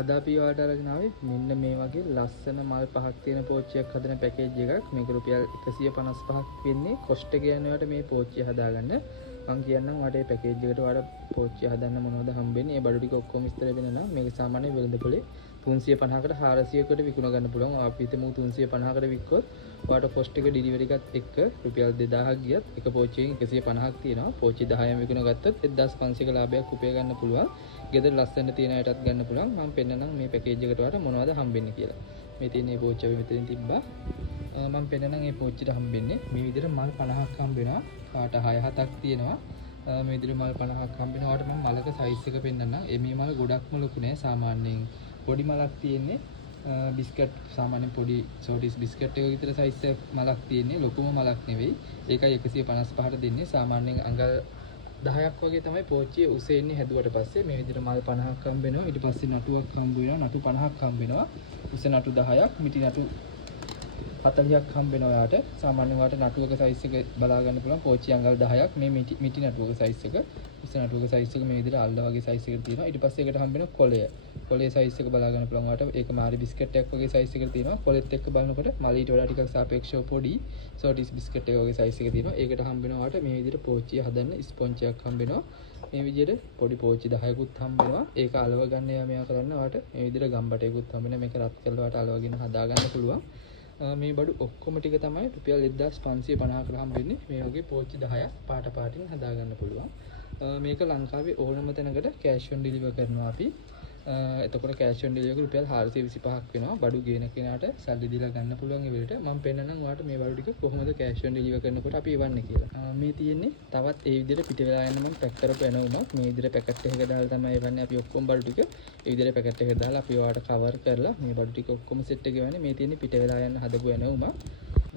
අද අපි ඔයාලට අරගෙන ආවේ මෙන්න මේ වගේ ලස්සන මල් පහක් තියෙන පෝච්චියක් හදන පැකේජ් එකක්. මේක රුපියල් 155ක් වෙන්නේ. කොස්ට් එක කියන්නේ ඔයාලට මේ පෝච්චිය හදාගන්න. මම කියන්නම් ඔයාලට මේ පැකේජ් එකට ඔයාලට පෝච්චිය හදන්න මොනවද හම්බෙන්නේ. ඒ බඩු ටික ඔක්කොම විස්තර වෙන නම් මේක සාමාන්‍ය වෙළඳපොලේ 350කට 400කට විකුණ ගන්න පුළුවන්. අපි හිතමු 350කට වික්කොත් ඔයාලට කොස්ට් එක ඩිලිවරි එකත් එක්ක රුපියල් 2000ක් ගියත් එක පෝච්චියකින් 150ක් තියෙනවා. පෝච්චි 10ක් විකුණ ගත්තත් 1500ක ලාභයක් උපය ගන්න පුළුවන්. ගෙදර ලස්සන තියෙන අයටත් ගන්න පුළුවන්. මම පෙන්නනම් මේ පැකේජ් එකට ඔයාලට මොනවද හම්බෙන්නේ කියලා. මේ තියෙන මේ පෝච්චිය අපි මෙතනින් තිබ්බා. මම පෙන්නනම් මේ පෝච්චියට හම්බෙන්නේ මේ විදිහට මල් 50ක් හම්බ වෙනවා. කාට 6-7ක් තියෙනවා. මේ විදිහට මල් 50ක් හම්බ වෙනවාට මම මලක සයිස් එක පෙන්නන්නම්. මේ මල ගොඩක්ම ලොකු නෑ. සාමාන්‍යයෙන් පොඩි මලක් තියෙන්නේ. බිස්කට් සාමාන්‍යයෙන් පොඩි සෝටිස් බිස්කට් එක විතර සයිස් එක මලක් තියෙන්නේ. ලොකුම මලක් නෙවෙයි. ඒකයි 155ට දෙන්නේ. සාමාන්‍යයෙන් අඟල් 10ක් වගේ තමයි පෝච්චිය උස එන්නේ හැදුවට පස්සේ. මේ විදිහට මල් 50ක් හම්බ වෙනවා. ඊට පස්සේ නටුවක් හම්බ වෙනවා. නටු 50ක් හම්බ වෙනවා. උස නටු 10ක්, මිටි නටු 40ක් හම්බ වෙනවා ඔයාලට. සාමාන්‍යයෙන් ඔයාලට නටුවක සයිස් එක බලා ගන්න පුළුවන්. පෝච්චිය අඟල් 10ක්. මේ මිටි නටුවක සයිස් එක. උස නටුවක සයිස් එක මේ විදිහට අල්ල වගේ සයිස් එකකට තියෙනවා. ඊට පස්සේ ඒකට හම්බ වෙන කොළය. කොළයේ සයිස් එක බලා ගන්න පුළුවන් ඔයාලට. ඒක මාරි බිස්කට් එකක් වගේ සයිස් එකකට තියෙනවා. කොළෙත් එක්ක බලනකොට මලීට වඩා ටිකක් සාපේක්ෂව පොඩි සෝටිස් බිස්කට් එක වගේ සයිස් එක තියෙනවා. ඒකට හම්බ වෙනවා ඔයාලට මේ විදිහට පෝච්චිය හදන්න ස්පොන්ජ් එකක් හම්බ වෙනවා. මේ විදිහට පොඩි පෝච්චි 10කුත් හම්බ වෙනවා. ඒක අලව ගන්න යාමයා කරන්න ඔයාලට මේ විදිහට ගම්බටයකුත් හම්බ වෙනවා. මේක රත් කරලා ඔයාලට අලවගෙන හදා ගන්න පුළුවන්. මේ බඩු ඔක්කොම ටික තමයි රුපියල් 1550කට හම්බෙන්නේ. මේ වගේ පෝච්චි 10ක් පාට පාටින් හදා ගන්න පුළුවන්. මේක ලංකාවේ ඕනම තැනකට කෑෂ් ඔන් ඩෙලිවර් කරනවා අපි. එතකොට කෑෂ් ඔන් ඩෙලිවර් එක රුපියල් 425ක් වෙනවා. බඩු ගේන කෙනාට සල්ලි දීලා ගන්න පුළුවන් ඒ වෙලට. මම පෙන්නනම් ඔයාලට මේ බඩු ටික කොහොමද කෑෂ් ඔන් ඩෙලිවර් කරනකොට අපි එවන්නේ කියලා. මේ තියෙන්නේ තවත් ඒ විදිහට පිට වෙලා යන මම පැක් කරපු එනවුමක්. මේ විදිහට පැකට් එකක දාලා තමයි එවන්නේ අපි ඔක්කොම බඩු ටික. ඒ විදිහට පැකට් එකක දාලා අපි ඔයාලට කවර් කරලා මේ බඩු ටික ඔක්කොම සෙට් එක ගෙවන්නේ. මේ තියෙන්නේ පිට වෙලා යන හදපු එනවුමක්.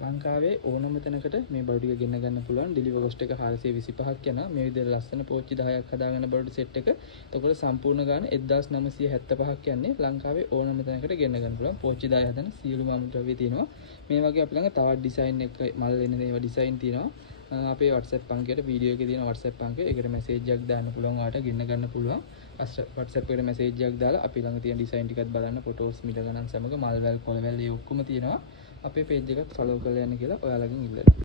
ලංකාවේ ඕනම තැනකට මේ බඩු ටික ගෙන්න ගන්න පුළුවන්. ඩෙලිවර් කොස්ට් එක 425ක් යනවා. මේ විදිහට ලස්සන පෝච්චි 10ක් හදාගන්න බඩු සෙට් එක. එතකොට සම්පූර්ණ ගාණ 1975ක් යන්නේ. ලංකාවේ ඕනම තැනකට ගෙන්න ගන්න පුළුවන්. පෝච්චි 10 හදන සියලුම අමුද්‍රව්‍ය තියෙනවා. මේ වගේ අපි ළඟ තවත් ඩිසයින් එක මල් එන ඒවා ඩිසයින් තියෙනවා. අපේ WhatsApp අංකයට වීඩියෝ එකේ තියෙන WhatsApp අංකය. ඒකට මැසේජ් එකක් දාන්න පුළුවන්. ඔයාලට ගෙන්න ගන්න පුළුවන්. WhatsApp එකට මැසේජ් එකක් දාලා අපි ළඟ තියෙන ඩිසයින් ටිකත් බලන්න. ෆොටෝස් මිල ගණන් සමග මල් වැල් කොළ වැල් ඒ ඔක්කොම තියෙනවා. අපේ page එකත් follow කරලා යන්න කියලා ඔයාලගෙන් ඉල්ලනවා.